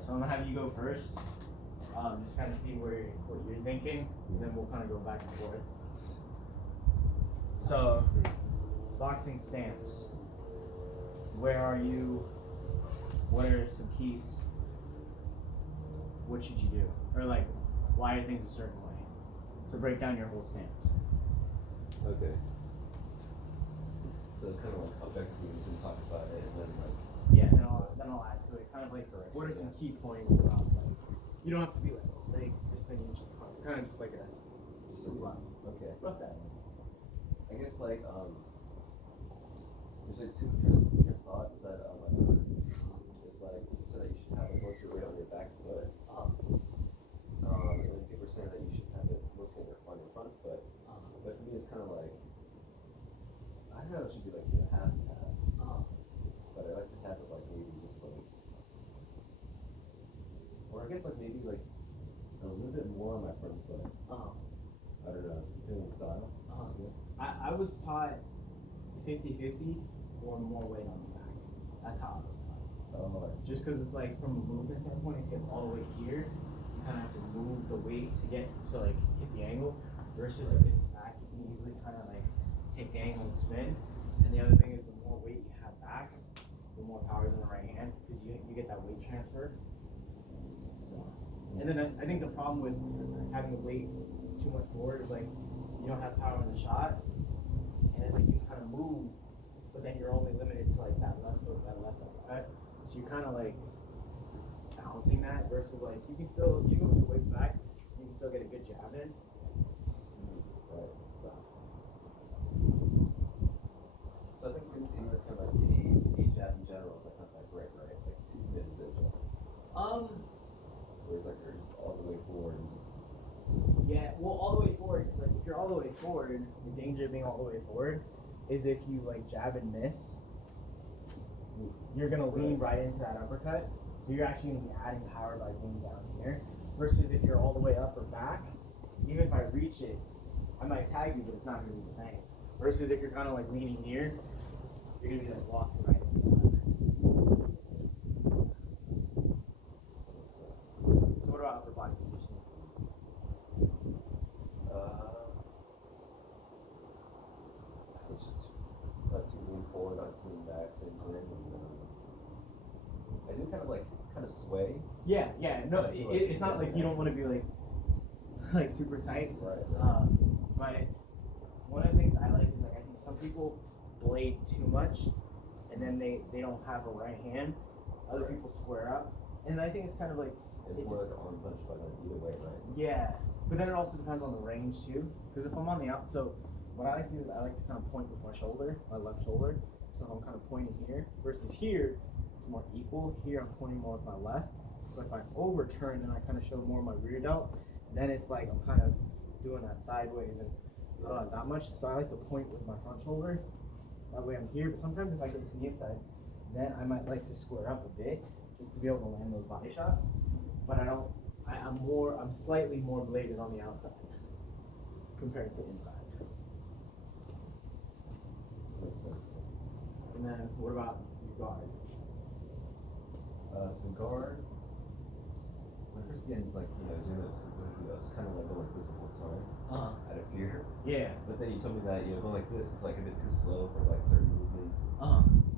Alright, so I'm gonna have you go first. Just kind of see what you're thinking, and then we'll kind of go back and forth. So, boxing stance. Where are you? What are some keys? What should you do? Or like, why are things a certain way? So break down your whole stance. Okay. So kind of like objectively, just talk about it, and then like. Yeah, then I'll add to it. Kind of like, what are some key points about like? You don't have to be like legs this many inches apart. Kind of just like a rough. Okay. Rough that. I guess like there's like two trains of thought that I heard. It's like you said that you should have like most of your weight on your back foot. And then people are saying that you should have it mostly on your front foot. But for me, it's kind of like I don't know. It should be like half and half. But I like to have it like maybe just like, or I guess like maybe like a little bit more on my front foot. I don't know. Depending on style. I guess. I was taught 50-50 or more weight on the back. That's how I was taught. Oh, I see. Just because it's like from a movement standpoint, if you get all the way here, you kind of have to move the weight to get to like hit the angle. Versus like in the back, you can easily kind of like take the angle and spin. And the other thing is the more weight you have back, the more power is in the right hand because you get that weight transfer. So, and then I think the problem with having the weight too much forward is like you don't have power in the shot, and it's like you kind of move, but then you're only limited to like that left hook, that left uppercut. So you're kind of like balancing that versus like you can still even with your weight back, you can still get a good jab in. Right. So I think we're seeing that kind of like a jab in general is like kind of like right, like two minutes of jab. Whereas like you're just all the way forward and just. Yeah, well, all the way forward. It's like if you're all the way forward, the danger of being all the way forward is if you like jab and miss, you're gonna lean right into that uppercut. So you're actually gonna be adding power by being down here. Versus if you're all the way up or back, even if I reach it, I might tag you, but it's not gonna be the same. Versus if you're kind of like leaning here, you're gonna be like walking right into that. So what about upper body positioning? It's just not too lean forward, not too lean back, same thing. And, I do kind of sway. Yeah. No, it's not like you don't want to be like super tight. Right. But one of the things I like is like I think some people blade too much, and then they don't have a right hand. Other people square up, and I think it's kind of like it's more like an arm punch, but like either way, right? Yeah, but then it also depends on the range too. Because if I'm on the out, so what I like to do is I like to kind of point with my shoulder, my left shoulder. So I'm kind of pointing here. Versus here, it's more equal. Here I'm pointing more with my left. So if I overturn and I kind of show more of my rear delt, then it's like I'm kind of doing that sideways and not much. So I like to point with my front shoulder. That way I'm here. But sometimes if I get to the inside, then I might like to square up a bit just to be able to land those body shots. But I don't. I'm slightly more bladed on the outside compared to inside. And then what about your guard? So guard. When I first began doing this, I was kind of like going like this the whole time. Out of fear. Yeah. But then you told me that going like this is like a bit too slow for like certain movements.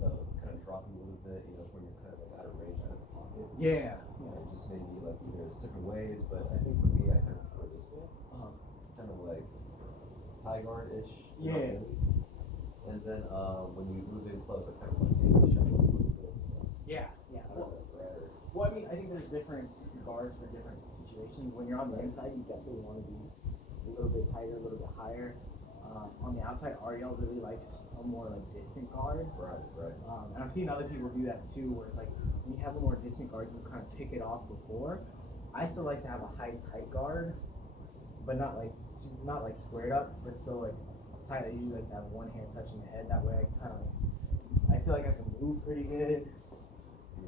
So kind of dropping a little bit, when you're kind of like out of range, out of the pocket. Yeah. And just maybe like there's different ways, but I think for me I kind of prefer this way. Kind of like tie guard-ish. Yeah. And then when you move in close, I kind of like maybe shut up a little bit. So. Yeah. Well, I mean, I think there's different guards for different situations. When you're on the inside, you definitely want to be a little bit tighter, a little bit higher. On the outside, Ariel really likes a more like distant guard. Right. And I've seen other people do that too, where it's like when you have a more distant guard, you kind of pick it off before. I still like to have a high tight guard, but not like squared up, but still like tight. I usually like to have one hand touching the head. That way, I feel like I can move pretty good.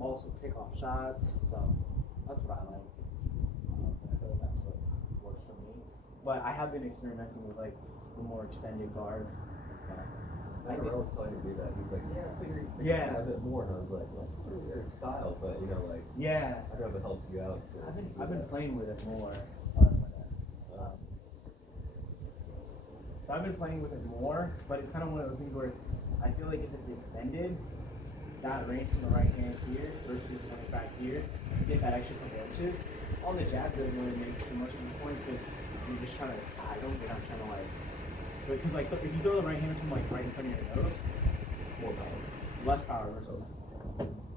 Also pick off shots. So that's what I like. I feel like that's what works for me. But I have been experimenting with like the more extended guard. I was telling you to do that. He was like, yeah, I figured Yeah. a bit more, and I was like, well, that's pretty weird style, but you know, like, Yeah. I don't know if it helps you out. To I've been playing with it more. So I've been playing with it more, but it's kind of one of those things where I feel like if it's extended, that range from the right hand here versus when it's back here, you get that extra couple inches. On the jab doesn't really make too much of a point because you're just trying to tag them. You're not trying to like, because like if you throw the right hand from like right in front of your nose, more power. less power versus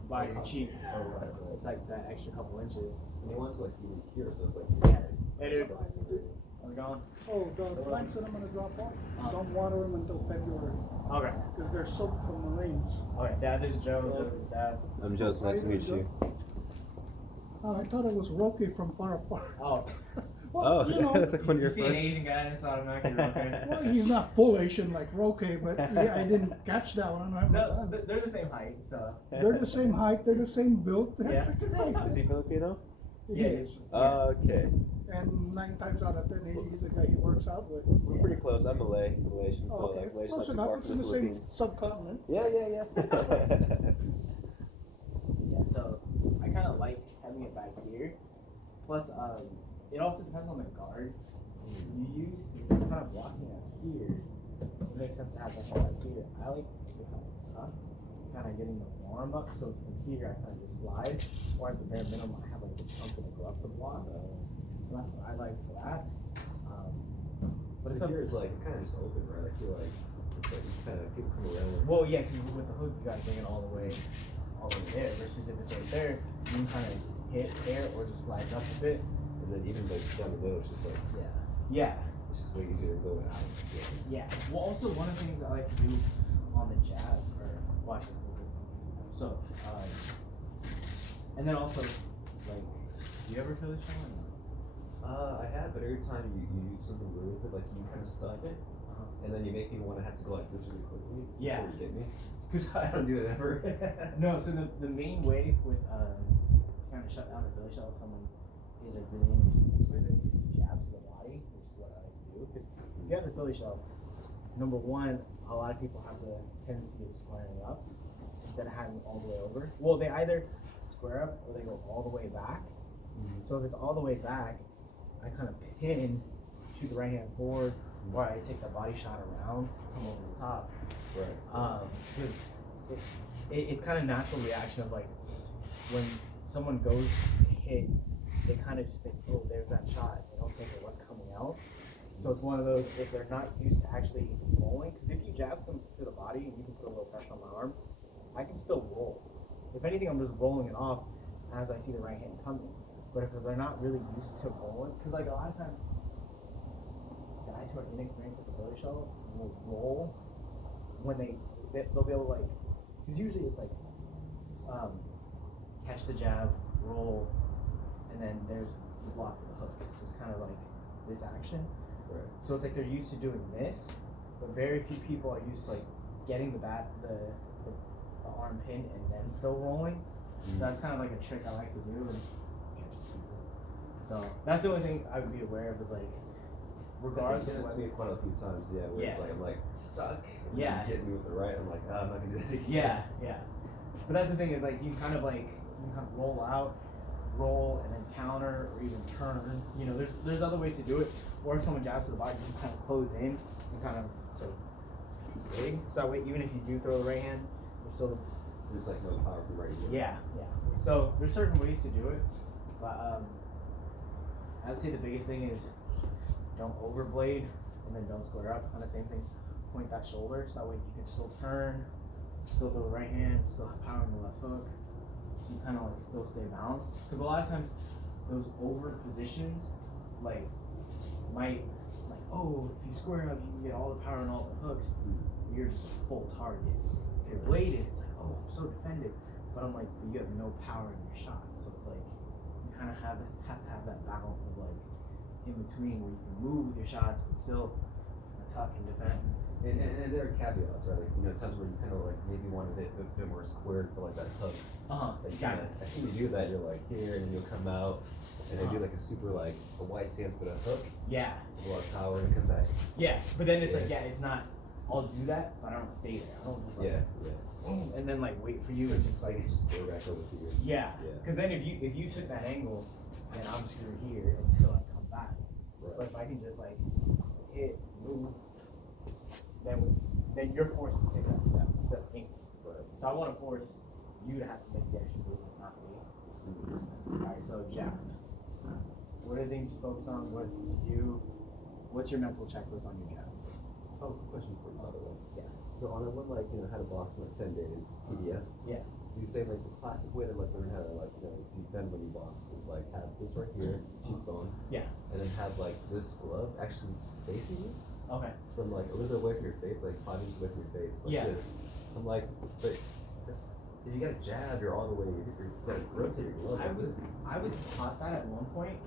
by your cheek. Oh, right. It's like that extra couple inches. And they want to like even here, so it's like. Yeah. Hey dude, how's it going? Oh, the plants that I'm gonna drop off, don't water them until February, Okay. because they're soaked from the rains. Okay, Dad, there's Joe. Joe's dad. I'm Joe. Nice to meet you. I thought it was Rocky from Far Apart. Oh. Well, you know, When You you're see an Asian guy and it's automatically okay. well, he's not full Asian like Rocky, but yeah, I didn't catch that one. I'm No, like, they're the same height, so. they're the same height, they're the same build. Yeah. Is he Filipino? He is. Okay. And 9 times out of 10, he's the guy he works out with. We're pretty close. I'm Malaysian, so Okay, like Malaysia's close not too enough. far It's from in the the same Philippines. subcontinent. Yeah. Yeah, so I kind of like having it back here. Plus, it also depends on the guard you use. If you're kind of blocking it here, it makes sense to have that hand back here. I like to kind of tuck, kind of getting the forearm up. So from here, I kind of just slide. Or at the bare minimum, I have like a chunk of the glove to block. So that's what I like for that. But So here it's like kind of just open, right? I feel like it's like you kind of people come around. Well, yeah, because with the hook, you gotta bring it all the way there. Versus if it's right there, you can kind of hit there or just slide it up a bit. And then even like down the middle, it's just like Yeah. it's just way easier to go out. Yeah. Well, also one of the things I like to do on the jab or watch it. So, and then also like, do you ever feel the shot? I have, but every time you use something really with it, like you kind of stuff it, and then you make me want to have to go like this really quickly. Yeah. Before you get me, because I don't do it ever. No. So the main way with to kind of shut down the Philly shell if someone is like really inexperienced with it is to jab to the body, which is what I like to do. Because if you have the Philly shell, number one, a lot of people have the tendency of squaring up instead of having it all the way over. Well, they either square up or they go all the way back. So if it's all the way back, I kind of pin, shoot the right hand forward, or I take the body shot around, come over the top. Right. Because it's kind of natural reaction of like when someone goes to hit, they kind of just think, oh, there's that shot. They don't think of what's coming else. So it's one of those, if they're not used to actually rolling, because if you jab them to the body and you can put a little pressure on my arm, I can still roll. If anything, I'm just rolling it off as I see the right hand coming. But if they're not really used to rolling, because like a lot of times, guys who are inexperienced at the Philly shell will roll when they'll be able to like, because usually it's like, catch the jab, roll, and then there's the block for the hook. So it's kind of like this action. Right. So it's like they're used to doing this, but very few people are used to like getting the arm pinned and then still rolling. So that's kind of like a trick I like to do. And so that's the only thing I would be aware of is like, regardless of It's what. me quite a few times, yeah, where it's Yeah. like I'm like stuck. And Yeah. You get me with the right. I'm like, oh, I'm not gonna do that again. Yeah, yeah. But that's the thing is like you kind of roll out, roll, and then counter or even turn. You know, there's other ways to do it. Or if someone jabs to the body, you can kind of close in and kind of so big. So that way, even if you do throw the right hand, you're still. There's like no power from right here. Yeah, yeah. So there's certain ways to do it, but I would say the biggest thing is don't overblade and then don't square up. Kind of same thing. Point that shoulder so that way you can still turn, still throw the right hand, still have power in the left hook. So you kind of like still stay balanced. Because a lot of times those over positions might oh, if you square up you can get all the power and all the hooks. You're just a full target. If you're bladed, it's like, oh, I'm so defended. But I'm like, you have no power in your shot. So it's like you kind of have to have that balance of like in between where you can move with your shots but still tuck and defend. And there are caveats, right? Like, you know, times where you kind of like maybe want a bit more squared for like that hook. Like, Got it. I see you do that. You're like here, and then you'll come out, and they do like a super like a wide stance, but a hook, Yeah. with a lot of power, and come back. Yeah. But then it's like, yeah, it's not. I'll do that, but but I don't stay there. I don't just like Yeah. boom, and then like wait for you. It's just like just go back over to you. yeah. Yeah. Because then if you took that angle, then I'm screwed here and still like come back. But Right. if I can just like hit, move, then you're forced to take that step instead of me. Right. So I want to force you to have to make the extra move, not me. Alright, so jab. What are the things you focus on? What do you do? What's your mental checklist on your jab? Oh, question for you, by the way. Yeah. So on a one, like, you know, how to box in like 10 days PDF, Yeah. you say like the classic way to like learn how to like, you know, defend when you box is like have this right here, cheekbone, Yeah. and then have like this glove actually facing you Okay. from like a little bit away from your face, like 5 inches away from your face, like Yeah. this. I'm like, but this, if you got a jab, you're all the way, you gotta rotate your glove. like this. I was taught that at one point,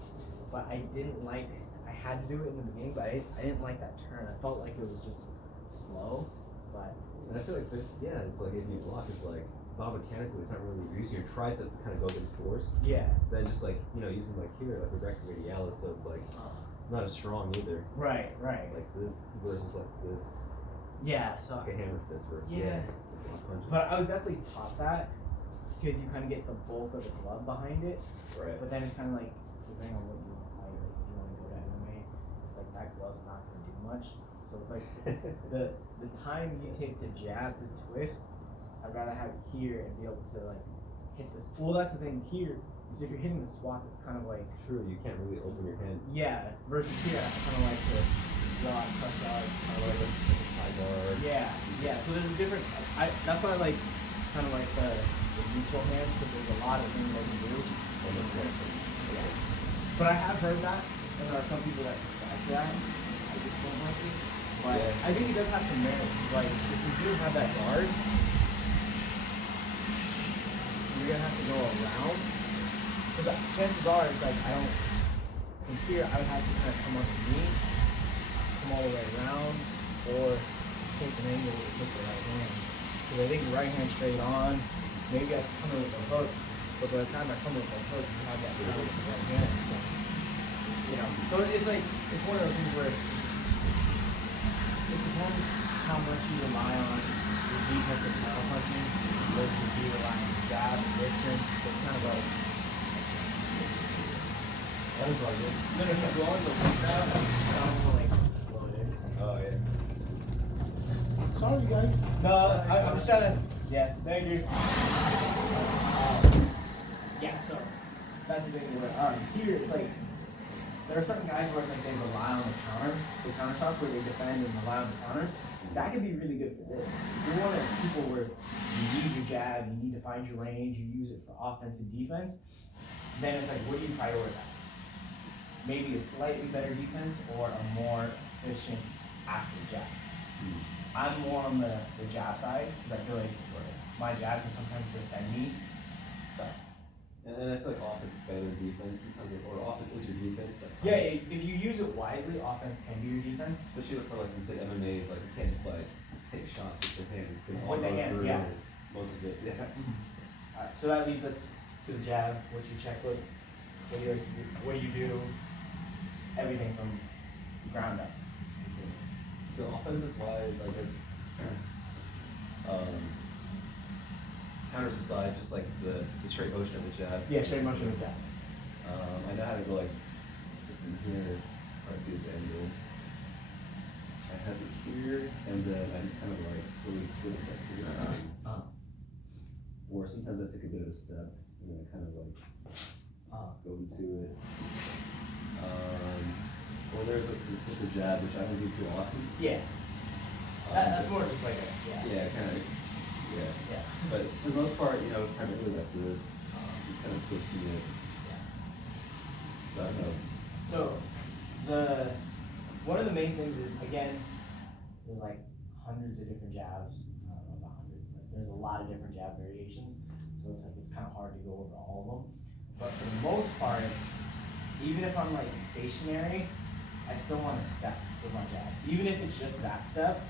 but I didn't like. I had to do it in the beginning, but I didn't like that turn. I felt like it was just slow, but And I feel like, yeah, it's like if you block, it's like biomechanically, it's not really using your tricep to kind of go against force. yeah. Then just like, you know, using like here, like the rectum radialis, so it's like not as strong either. Right. Like this versus like this, Yeah. So. like a hammer fist versus Yeah. it's like block punches. But I was definitely taught that because you kind of get the bulk of the glove behind it. right. But then it's kind of like depending on what you like if you want to go to MMA, it's like that glove's not going to do much. So it's like the time you take to jab to twist, I'd rather have it here and be able to like hit this. Well, that's the thing here is if you're hitting the squats, it's kind of like True, you can't really open your hand. yeah. Versus here, I kind of like to squat, press out, I like a high guard. yeah. So there's a different. That's why I like kind of like the neutral hands because there's a lot of things I can do. And that's awesome. Yeah. But I have heard that, and there are some people that respect that. I just don't like it. But Yeah. I think it does have some merit. Like, if you do have that guard, you're gonna have to go around. Because chances are, it's like, I don't. From here, I would have to kind of come up to me, come all the way around, or take an angle with the right hand. Because I think right hand straight on, maybe I can come in with a hook. But by the time I come with my hook, you have that power with the right hand. So, you know, so it's like, it's one of those things where it depends how much you rely on your defensive counter punching versus you rely on your jab, distance. So it's kind of like, That was like it. no, keep going, but like that, I don't want to like blow it in. Oh yeah. Sorry, guys. No, I'm just trying to, yeah, thank you. Yeah, so that's the thing where here it's like there are certain guys where it's like they rely on the counter shots where they defend and rely on the counters. That could be really good for this. If you're one of those people where you use your jab, you need to find your range, you use it for offense and defense, then it's like what do you prioritize? Maybe a slightly better defense or a more efficient active jab. I'm more on the jab side because I feel like my jab can sometimes defend me. So And I feel like offense is better than defense sometimes, or offense is your defense at times. yeah, if you use it wisely, offense can be your defense. Especially for like you said, MMA is like you can't just like take shots with your hands. It's gonna all With the go hands, through yeah. most of it. Yeah. Alright, so that leads us to the jab. What's your checklist? What do you like to do? What do you do? Everything from ground up. So offensive wise, I guess counters aside, just like the straight motion of the jab. Yeah, straight motion with jab. I know how to go like so from here, I see this angle. I have it here, and then I just kind of like slowly twist it to the side. Or sometimes I take a bit of a step, and then I kind of like go into it. Or there's like the jab, which I don't do too often. Yeah. That's more just like a Yeah, kind of. Yeah. Yeah. But for the most part, you know, primarily like this, just kind of twisting it. So I don't know. So one of the main things is again, there's like hundreds of different jabs. I don't know about hundreds, but there's a lot of different jab variations. So it's like it's kind of hard to go over all of them. But for the most part, even if I'm like stationary, I still want to step with my jab. Even if it's just that step,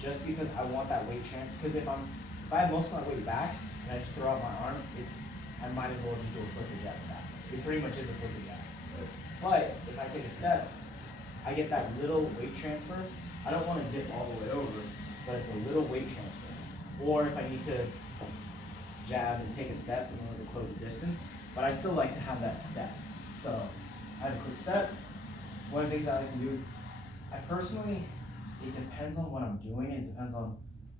just because I want that weight transfer. Because if I have most of my weight back and I just throw out my arm, I might as well just do a flipper jab with that. It pretty much is a flipper jab. But if I take a step, I get that little weight transfer. I don't want to dip all the way over, but it's a little weight transfer. Or if I need to jab and take a step in order to close the distance, but I still like to have that step. So I have a quick step. One of the things I like to do is, I personally, it depends on what I'm doing, it depends on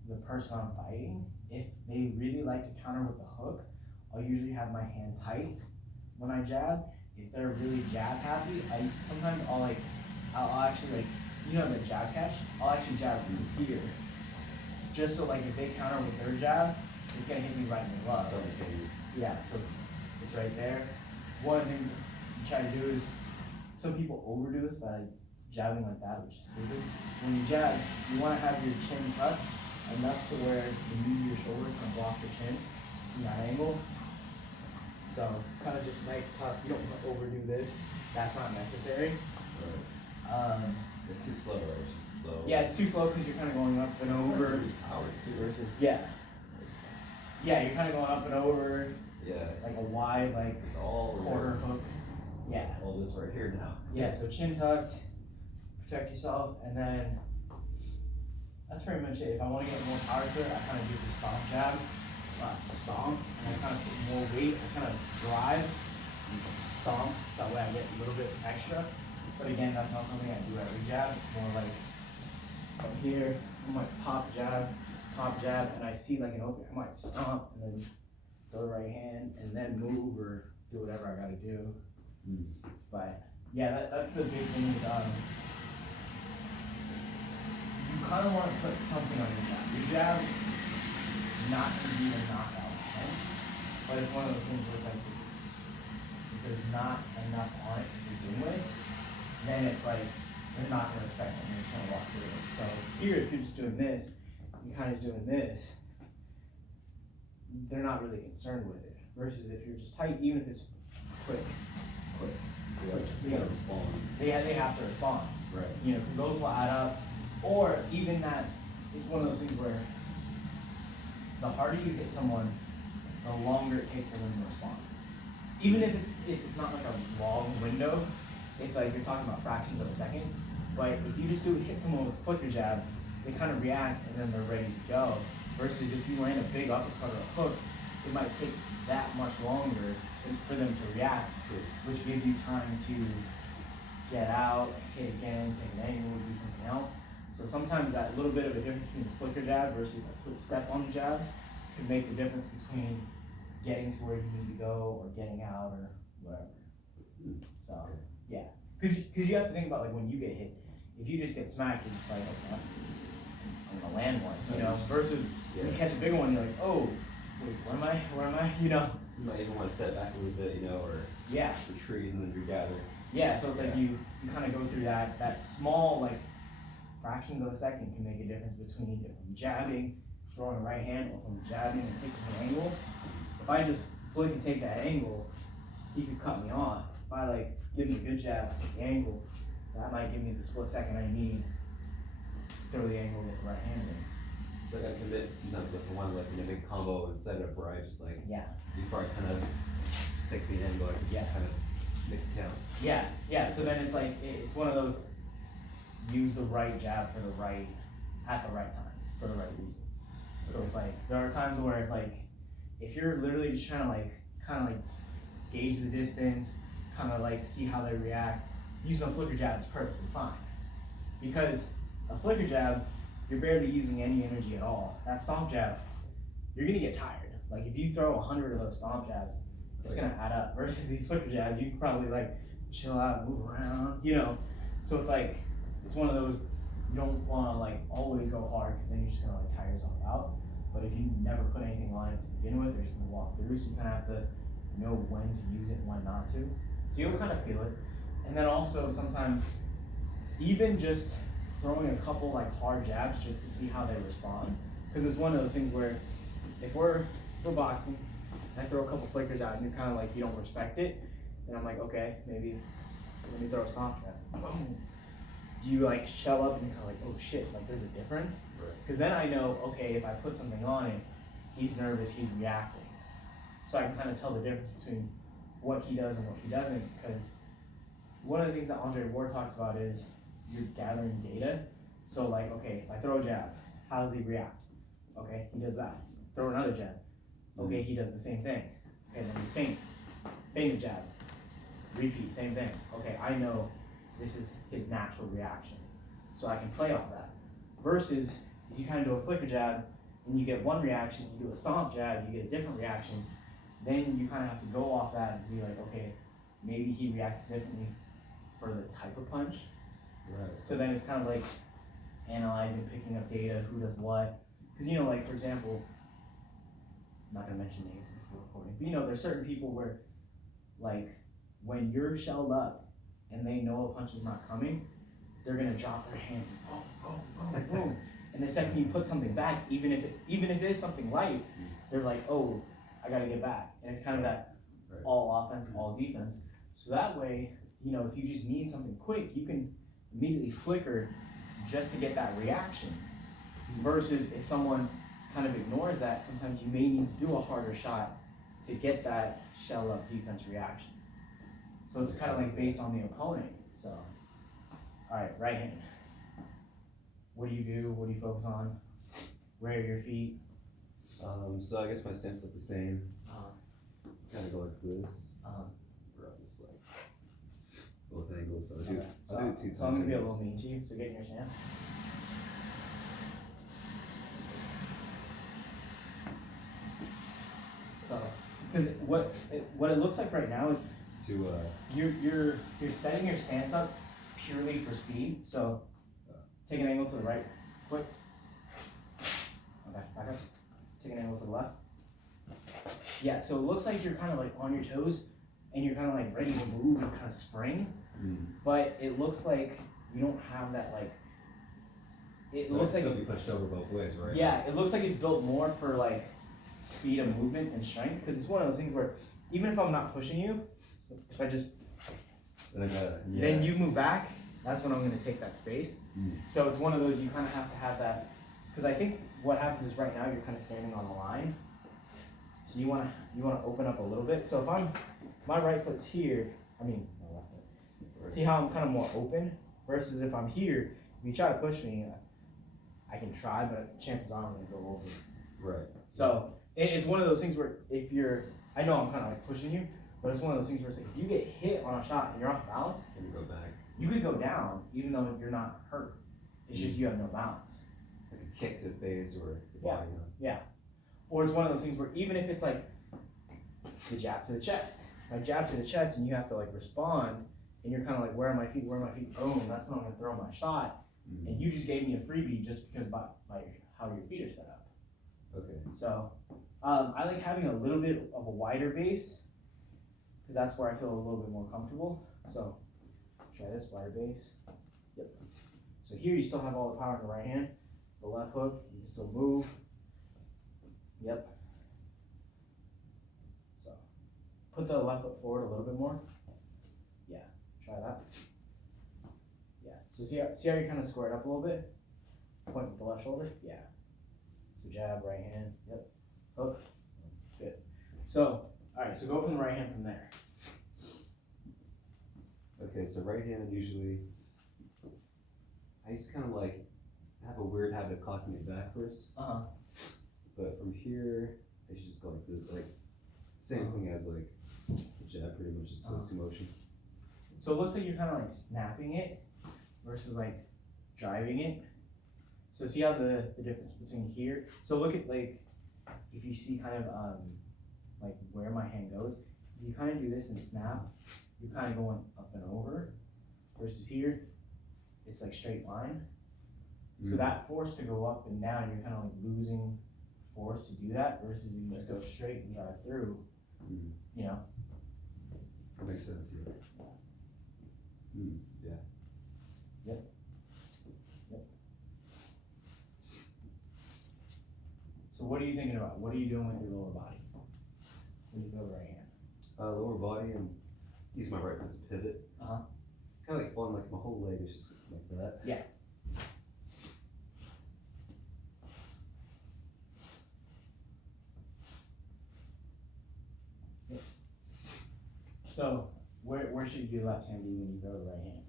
the person I'm fighting. If they really like to counter with the hook, I'll usually have my hand tight when I jab. If they're really jab happy, I'll actually the jab catch, I'll actually jab from here. Just so like if they counter with their jab, it's gonna hit me right in the glove. Simultaneous. Yeah, so it's right there. One of the things you try to do is, some people overdo this by jabbing like that, which is stupid. When you jab, you wanna have your chin tucked enough to where the knee of your shoulder can block your chin from that angle. So kind of just nice tuck. You don't want to overdo this. That's not necessary. Right. It's too slow, right? It's just so. Yeah, it's too slow because you're kind of going up and over. Just power too. Versus yeah, you're kind of going up and over. Yeah. Like a wide It's all quarter hook. Yeah. All this right here now. Yeah. So chin tucked, protect yourself, and then that's pretty much it. If I want to get more power to it, I kind of do the stomp jab. Stomp, and I kind of put more weight. I kind of drive, stomp, so that way I get a little bit extra. But again, that's not something I do every jab. It's more like from here, I might pop jab, and I see like an opening. I might stomp and then throw the right hand and then move or do whatever I gotta do. But yeah, that's the big thing is you kind of want to put something on your jab. Your jab's not going to be a knockout punch, but it's one of those things where it's like if there's not enough on it to begin with, then it's like they're not going to respect it and you're just going to walk through it. So here, if you're just doing this, you're kind of doing this, they're not really concerned with it. Versus if you're just tight, even if it's quick. You gotta respond. They have to respond. Right. Because those will add up. Or even that, it's one of those things where the harder you hit someone, the longer it takes for them to respond. Even if it's not like a long window, it's like you're talking about fractions of a second. But if you just hit someone with a flicker jab, they kind of react and then they're ready to go. Versus if you land a big uppercut or a hook, it might take that much longer for them to react, which gives you time to get out, hit again, take an angle, do something else. So sometimes that little bit of a difference between the flicker jab versus a quick step on the jab can make the difference between getting to where you need to go or getting out or whatever. So yeah, because you have to think about like when you get hit, if you just get smacked, you're just like, okay, I'm gonna land one, versus when you catch a bigger one, you're like, oh, wait, where am I, You might even want to step back a little bit, or retreat and then regather. Yeah, so it's like you kind of go through that small like fractions of a second can make a difference between if I'm jabbing, throwing a right hand, or if I'm jabbing and taking an angle. If I just flick and take that angle, he could cut me off. If I like give him a good jab, take the angle, that might give me the split second I need to throw the angle with the right hand in. So I gotta commit sometimes like one like in a big combo and set it up where I just like before I kind of take the angle, I can just kind of make it count. Yeah. So then it's like it's one of those use the right jab at the right times for the right reasons. So it's like there are times where like if you're literally just trying to kind of gauge the distance, kind of like see how they react, using a flicker jab is perfectly fine. Because a flicker jab, you're barely using any energy at all. That stomp jab, you're gonna get tired. Like if you throw 100 of those stomp jabs, it's gonna add up. Versus these flicker jabs, you can probably like chill out, move around, So it's like, it's one of those, you don't wanna like always go hard because then you're just gonna like tire yourself out. But if you never put anything on it to begin with, they're just gonna walk through. So you kind of have to know when to use it and when not to. So you'll kind of feel it. And then also sometimes, even just throwing a couple like hard jabs just to see how they respond. Because it's one of those things where if we're boxing, and I throw a couple flickers out and you're kind of like, you don't respect it, then I'm like, okay, maybe let me throw a stomp jab. Boom. Do you like shell up and you're kind of like, oh shit, like there's a difference? Because then I know, okay, if I put something on it, he's nervous, he's reacting. So I can kind of tell the difference between what he does and what he doesn't. Because one of the things that Andre Ward talks about is you're gathering data. So like, okay, if I throw a jab how does he react? Okay, he does that. Throw another jab. Okay, he does the same thing. Okay, then we feint a jab. Repeat, same thing. Okay, I know this is his natural reaction, so I can play off that. Versus, if you kind of do a flicker jab, and you get one reaction, you do a stomp jab, you get a different reaction, then you kind of have to go off that and be like, okay, maybe he reacts differently for the type of punch. Right. So then it's kind of like analyzing, picking up data, who does what. Because, you know, like, for example, I'm not going to mention names since we're recording, but, you know, there's certain people where, like, when you're shelled up and they know a punch is not coming, they're going to drop their hand, boom, boom, boom, boom. And the second you put something back, even if it is something light, they're like, oh, I got to get back. And it's kind of that all offense, all defense. So that way, you know, if you just need something quick, you can immediately flicker just to get that reaction. Versus if someone kind of ignores that, sometimes you may need to do a harder shot to get that shell up defense reaction. So it's kind of like based on the opponent. So, all right, right hand. What do you do? What do you focus on? Where are your feet? So I guess my stance is the same. Uh, Kind of go like this. Where I'm just like both angles. So I'll do it 2 times. So I'm gonna be a I guess. little mean to you. So get in your stance. So, because what it looks like right now is To you're setting your stance up purely for speed. So take an angle to the right, quick. Okay, back up. Take an angle to the left. Yeah, so it looks like you're kind of like on your toes and you're kind of like ready to move and kind of spring, but it looks like you don't have that like. It looks like it's pushed over both ways, right? Yeah, it looks like it's built more for like speed of movement and strength because it's one of those things where even if I'm not pushing you, so if I just then you move back, that's when I'm going to take that space. So it's one of those you kind of have to have that because I think what happens is right now you're kind of standing on the line, so you want to open up a little bit. So if my right foot's here, my left foot. See how I'm kind of more open versus if I'm here. If you try to push me, I can try, but chances are I'm going to go over. Right. So it's one of those things where if I know I'm kind of like pushing you, but it's one of those things where it's like if you get hit on a shot and you're off balance, And you go back. you could go down even though you're not hurt. It's just you have no balance. Like a kick to the face or the Yeah. body. Yeah. Or it's one of those things where even if it's like the jab to the chest, my jab to the chest, and you have to like respond, and you're kind of like, where are my feet? Where are my feet? Boom. That's when I'm gonna throw my shot. And you just gave me a freebie just because by how your feet are set up. Okay. So I like having a little bit of a wider base because that's where I feel a little bit more comfortable. So try this wider base. Yep. So here you still have all the power in the right hand. The left hook, you can still move. Yep. So put the left foot forward a little bit more. Yeah, try that. Yeah. So see how you're kind of squared up a little bit? Point with the left shoulder. Yeah. So jab, right hand. Yep. Hook. Good. So, alright, so go from the right hand from there. Okay, so right hand usually, I used to kind of like have a weird habit of cocking it back first. But from here, I should just go like this, like same thing as like the jab, pretty much just goes through motion. So it looks like you're kind of like snapping it versus like driving it. So see how the difference between here. So look at like if you see kind of like where my hand goes. If you kind of do this and snap, you're kind of going up and over. Versus here, it's like straight line. So that force to go up and down, you're kind of like losing force to do that. Versus if you just go straight and drive through, you know. That makes sense. Yeah. Yeah. Yep. Yep. So what are you thinking about? What are you doing with your lower body? What do you feel the right hand? Lower body and use my right foot to pivot. Kind of like fun, like my whole leg is just like that. Yeah. Yep. So where should your left hand be when you throw the right hand?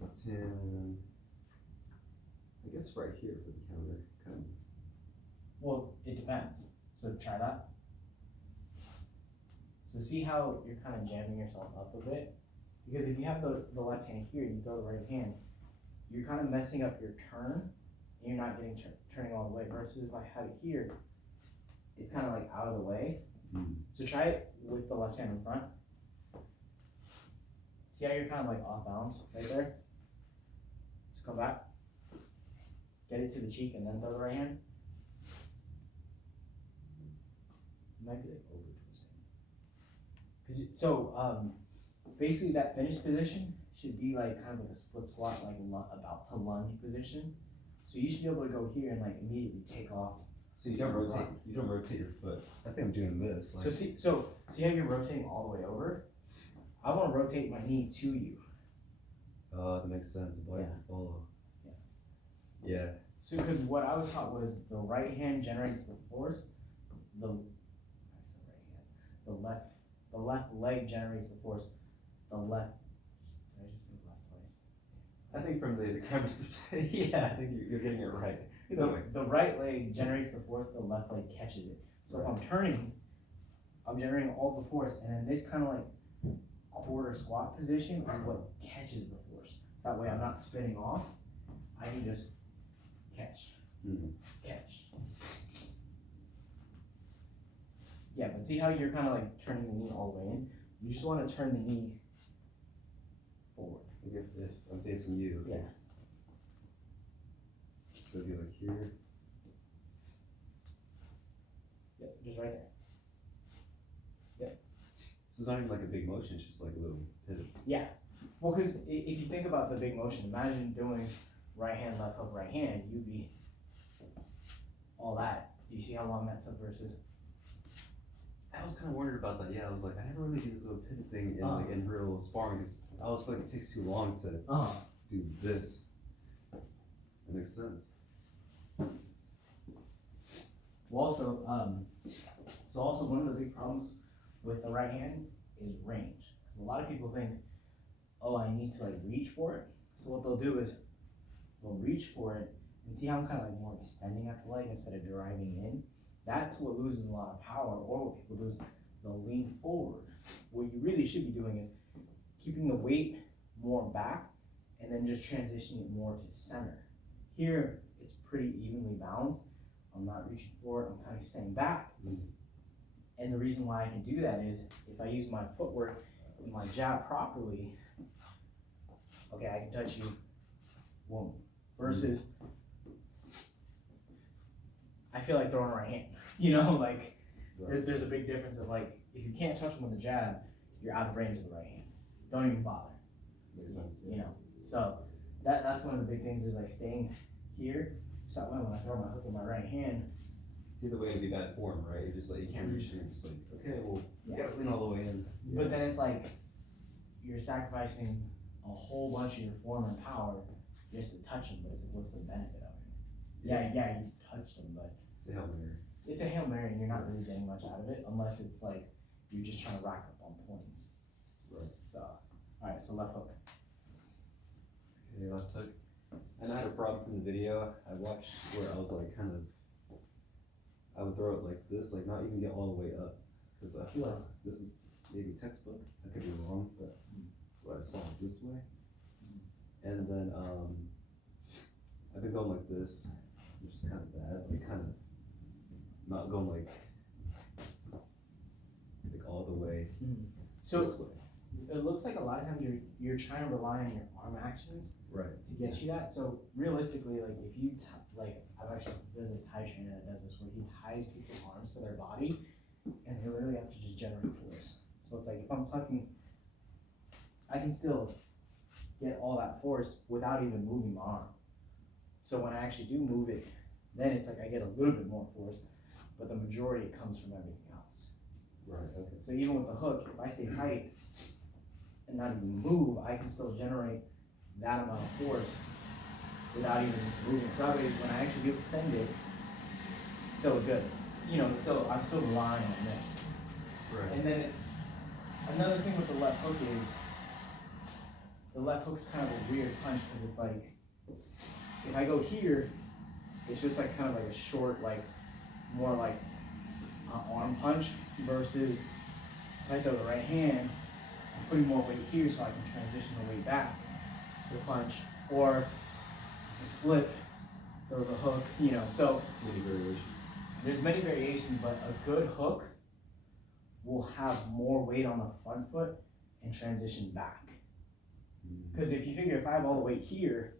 Left hand. I guess right here for the counter, kind of. Well, it depends. So try that. So see how you're kind of jamming yourself up a bit? Because if you have the left hand here, you throw the right hand, you're kind of messing up your turn, and you're not getting turning all the way. Versus if I have it here, it's kind of like out of the way. So try it with the left hand in front. See how you're kind of like off balance right there? So come back. Get it to the cheek and then throw the right hand. You might be like over twisting. Basically that finished position should be like kind of like a split squat, like about to lunge position. So you should be able to go here and like immediately take off. So you don't rotate. You don't rotate your foot. I think I'm doing this. Like, So see how you're rotating all the way over? I want to rotate my knee to you. oh, that makes sense. Body Yeah. can follow. Yeah. Yeah. So because what I was taught was the right hand generates the force, the left leg generates the force, the left. Did I just say left twice? I think from the camera's perspective, yeah, I think you're getting it right. Either way. The right leg generates the force, the left leg catches it. So if I'm turning, I'm generating all the force, and then this kind of like quarter squat position is what catches the force. So that way I'm not spinning off, I can just catch, catch. Yeah, but see how you're kind of like turning the knee all the way in? You just want to turn the knee forward. If I'm facing you. Okay. Yeah. So if you're like here. Yep, just right there. Yep. So it's not even like a big motion, it's just like a little pivot. Yeah. Well, because if you think about the big motion, imagine doing right hand, left hook, right hand, you'd be all that. Do you see how long that took versus? I was kind of wondering about that. Yeah, I was like, I never really do this little pivot thing in like in real sparring because I always feel like it takes too long to do this. That makes sense. Well, also, also one of the big problems with the right hand is range. A lot of people think, oh, I need to like reach for it. So what they'll do is they'll reach for it and see how I'm kind of like more extending at the leg instead of driving in. That's what loses a lot of power, or what people lose, they'll lean forward. What you really should be doing is keeping the weight more back and then just transitioning it more to center. Here, it's pretty evenly balanced. I'm not reaching forward, I'm kind of staying back. And the reason why I can do that is if I use my footwork and my jab properly, okay, I can touch you, boom. Versus, I feel like throwing a right hand. You know, like there's a big difference of like if you can't touch them with a jab, you're out of range of the right hand. Don't even bother. Makes sense. You know, so that's one of the big things is like staying here. So that way when I throw my hook in my right hand, It's either way to be bad form, right? You're just like you can't reach and you're just like, okay, well you Yeah. gotta lean all the way in. but then it's like you're sacrificing a whole bunch of your form and power just to touch them. But it's like, what's the benefit of it? Yeah, you touch them, but It's a Hail Mary. it's a Hail Mary and you're not really getting much out of it unless it's like you're just trying to rack up on points. Right. So, alright, so left hook. Okay, left hook. And I had a problem from the video I watched where I was like kind of, I would throw it like this, like not even get all the way up. Because I feel like this is maybe textbook. I could be wrong, but that's what I saw it this way. And then I've been going like this, which is kind of bad. Like kind of not going like all the way So this way. it looks like a lot of times you're trying to rely on your arm actions Right. to get you that. So realistically, like if you there's a Thai trainer that does this where he ties people's arms to their body, and they literally have to just generate force. So it's like if I'm tucking, I can still get all that force without even moving my arm. So when I actually do move it, then it's like I get a little bit more force, but the majority comes from everything else. Right. Okay. So even with the hook, if I stay tight and not even move, I can still generate that amount of force without even moving. So that way, when I actually do extend it, it's still good. You know, I'm still relying on this. Right. And then it's another thing with the left hook is the left hook's kind of a weird punch because it's like if I go here, it's just like kind of like a short, like more like arm punch versus if I throw the right hand, I'm putting more weight here so I can transition the weight back to the punch, or slip, throw the hook, you know. So So many variations. there's many variations, but a good hook will have more weight on the front foot and transition back. Because if you figure if I have all the weight here,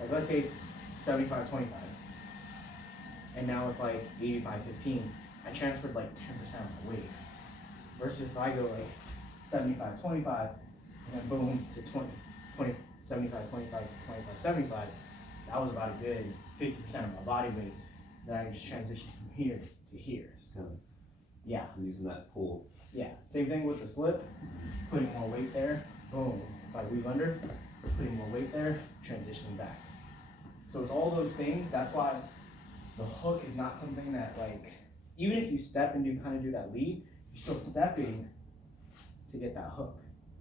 like let's say it's 75-25, and now it's like 85-15, I transferred like 10% of my weight. Versus if I go like 75-25, and then boom to 75-25 to 25-75, that was about a good 50% of my body weight that I just transitioned from here to here. Just kind of Yeah, using that pull. yeah. Same thing with the slip, putting more weight there, boom. If I weave under, putting more weight there, transitioning back. So it's all those things. That's why the hook is not something that, like, even if you step and kind of do that lead, you're still stepping to get that hook.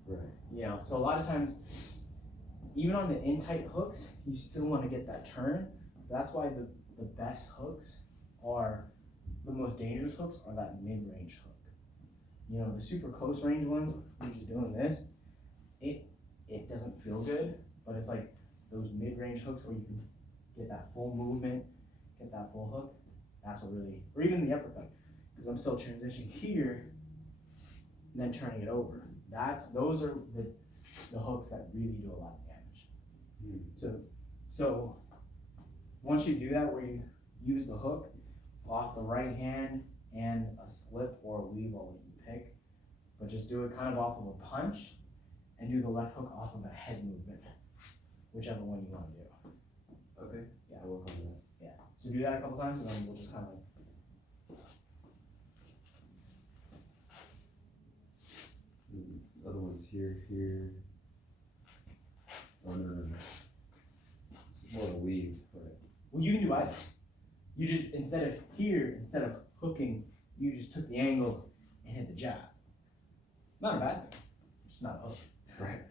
Right. You know, so a lot of times, even on the in-tight hooks, you still want to get that turn. That's why the best hooks are, the most dangerous hooks are that mid-range hook. You know, the super close range ones, when you're just doing this, it doesn't feel good, but it's like those mid-range hooks where you can get that full movement, get that full hook. That's what really, or even the uppercut, because I'm still transitioning here, and then turning it over. Those are the hooks that really do a lot of damage. So once you do that, where you use the hook off the right hand and a slip or a weave, I'll let you pick, but just do it kind of off of a punch, and do the left hook off of a head movement, whichever one you want to do. Okay. Yeah. I'll work on that. Yeah. So do that a couple times, and then we'll just kind of like. Other ones here. Oh no. It's more of a weave, right? Well, you can do either. You just instead of hooking, you just took the angle and hit the jab. Not a bad thing. It's not a hook. Right.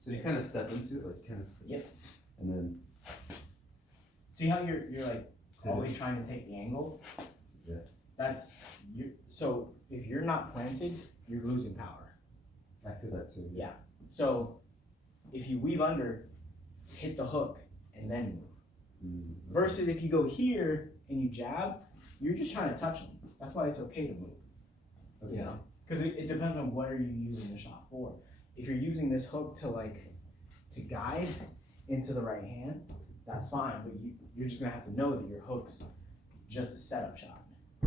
So you kind of step into it, like kind of step. Yep. And then See how you're like always trying to take the angle? Yeah. So if you're not planted, you're losing power. I feel that too. Yeah. So if you weave under, hit the hook, and then move. Versus if you go here and you jab, you're just trying to touch them. That's why it's okay to move. Okay. You know? Because it depends on what are you using the shot for. If you're using this hook to guide into the right hand, that's fine, but you're just gonna have to know that your hook's just a setup shot.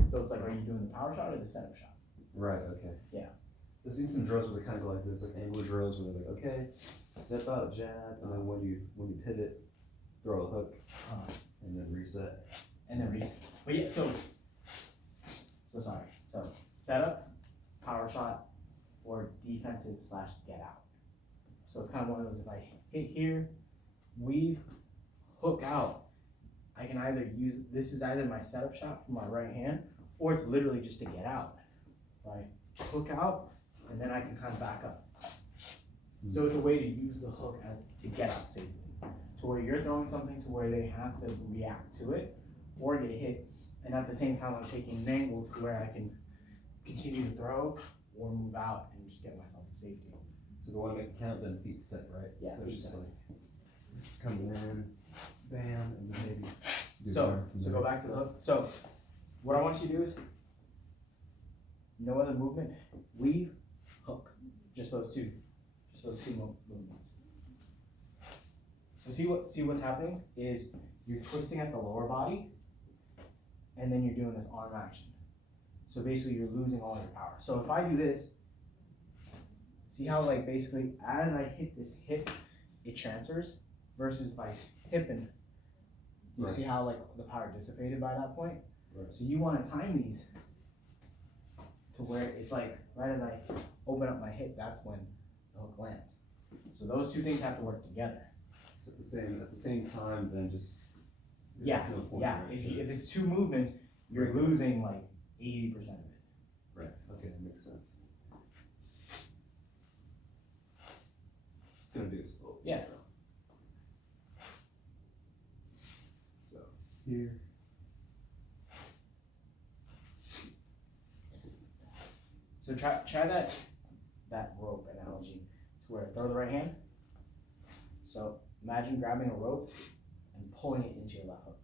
So it's like, are you doing the power shot or the setup shot? Right, okay. Yeah. I've seen some drills where they kind of go like this, like angle drills where they're like, okay, step out, jab, and then when you pivot, throw a hook, and then reset. And then reset. But yeah, so sorry. So setup, power shot, or defensive / get out. So it's kind of one of those, if I hit here, weave, hook out, I can either use, this is either my setup shot from my right hand, or it's literally just to get out, right? Hook out, and then I can kind of back up. So it's a way to use the hook to get out safely, to where you're throwing something to where they have to react to it, or get hit, and at the same time I'm taking an angle to where I can continue to throw, or move out and just get myself to safety. So if you want to make it count, then feet set, right? Yeah, So feet it's just set. like coming in, bam, and then maybe do So more from there. go back to the hook. So what I want you to do is no other movement, weave, hook. Just those two movements. So see what's happening is you're twisting at the lower body, and then you're doing this arm action. So basically you're losing all your power. So if I do this, see how like basically as I hit this hip, it transfers, versus by hipping, you Right. see how like the power dissipated by that point? Right. So you want to time these to where it's like right as I open up my hip, that's when the hook lands. So those two things have to work together. So at the same time, then just Yeah, there's no point, yeah. right? If it's two movements, you're losing like 80% of it. Right. Okay, that makes sense. gonna do it slowly. Yeah. So here. So try that rope analogy to where throw the right hand. So imagine grabbing a rope and pulling it into your left hook.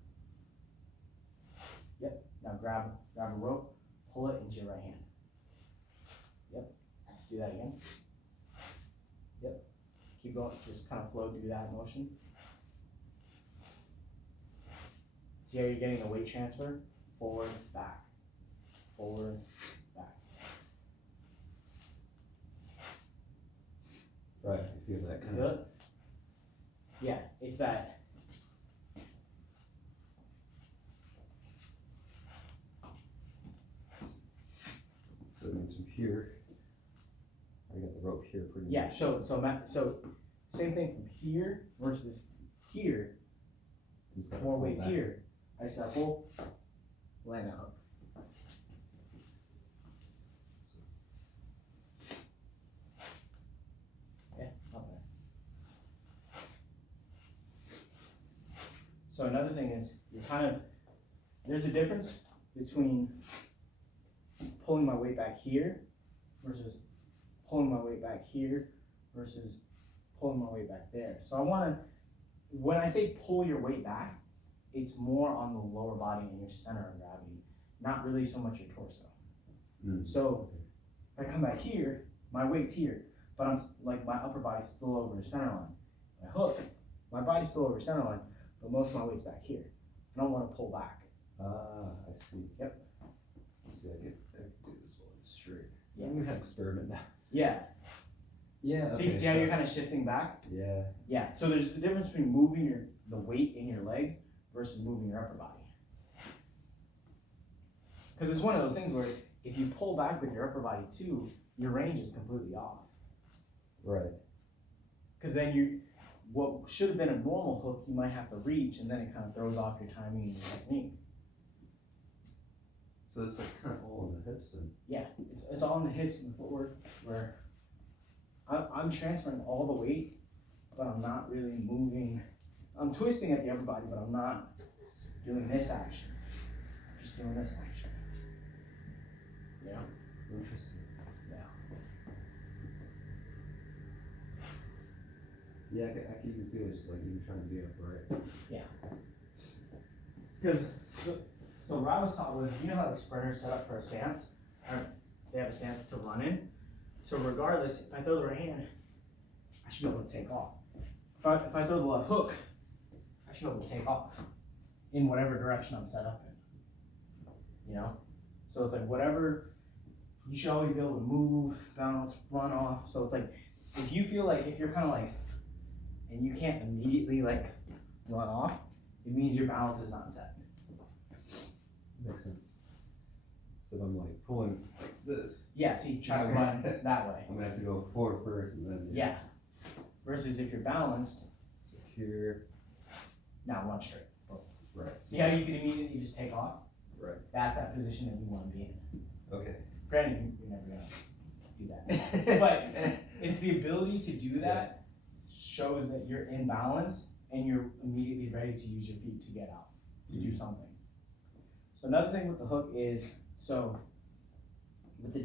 Yep. Now grab a rope, pull it into your right hand. Yep. Do that again. Yep. Keep going. Just kind of flow through that motion. See how you're getting the weight transfer? Forward, back. Forward, back. Right, I feel that kind Feel of. it? Yeah, it's that. So it means from here, I got the rope here pretty Yeah, much. so same thing from here versus here. Just gotta More pull weights back. here. I just gotta pull, land that hook. Yeah, not bad. So another thing is there's a difference between pulling my weight back here versus pulling my weight back here versus pulling my weight back there. So when I say pull your weight back, it's more on the lower body and your center of gravity, not really so much your torso. Mm. So if I come back here, my weight's here, but like my upper body's still over the center line. My hook, my body's still over center line, but most of my weight's back here. I don't want to pull back. Ah, I see. Yep. I see, I can do this one straight. Yeah. I'm gonna experiment now. Yeah. Yeah. See how you're kind of shifting back? Yeah. Yeah. So there's the difference between moving the weight in your legs versus moving your upper body. Because it's one of those things where if you pull back with your upper body too, your range is completely off. Right. Because then what should have been a normal hook, you might have to reach, and then it kind of throws off your timing and your technique. So it's like kind of all in the hips and. Yeah, it's all in the hips and the footwork where I'm transferring all the weight, but I'm not really moving. I'm twisting at the upper body, but I'm not doing this action. I'm just doing this action. Yeah. Interesting. Yeah. Yeah, I can even feel it just like even trying to be upright. Because so what I was taught was, you know how like sprinters set up for a stance, or they have a stance to run in. So regardless, if I throw the right hand, I should be able to take off. If I throw the left hook, I should be able to take off in whatever direction I'm set up in. You know, so it's like whatever. You should always be able to move, bounce, run off. So it's like if you feel like if you're kind of like, and you can't immediately like run off, it means your balance is not set. Makes sense. So if I'm like pulling like this, Yeah, see, try to run that way. I'm gonna have to go forward first and then. Yeah. Versus if you're balanced, So here. now run straight. Boom. Right. See how you can immediately just take off? Right. That's that position that you want to be in. Okay. Granted, you're never gonna do that. But it's the ability to do that shows that you're in balance and you're immediately ready to use your feet to get out, to do something. So another thing with the hook is, so with the